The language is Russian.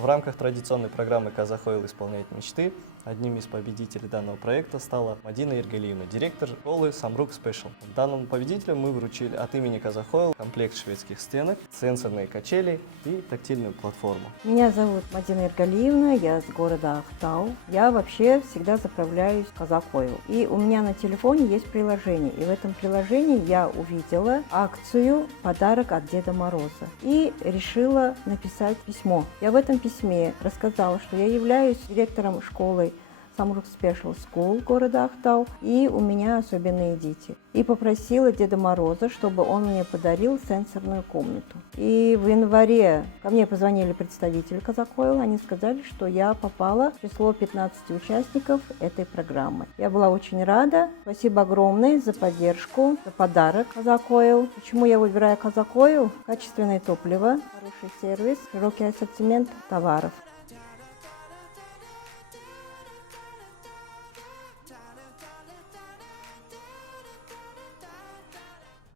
В рамках традиционной программы «Казахойл исполняет мечты» одним из победителей данного проекта стала Мадина Иргалиевна, директор школы Самрук Спешл. Данному победителю мы вручили от имени «Казахойл» комплект шведских стенок, сенсорные качели и тактильную платформу. Меня зовут Мадина Иргалиевна, я с города Ахтау. Я вообще всегда заправляюсь «Казахойл». И у меня на телефоне есть приложение. И в этом приложении я увидела акцию «Подарок от Деда Мороза». И решила написать письмо. Я в этом письме рассказала, что я являюсь директором школы Самрук Special School города Ахтау, и у меня особенные дети. И попросила Деда Мороза, чтобы он мне подарил сенсорную комнату. И в январе ко мне позвонили представители «Казахойл», они сказали, что я попала в число 15 участников этой программы. Я была очень рада. Спасибо огромное за поддержку, за подарок «Казахойл». Почему я выбираю «Казахойл»? Качественное топливо, хороший сервис, широкий ассортимент товаров.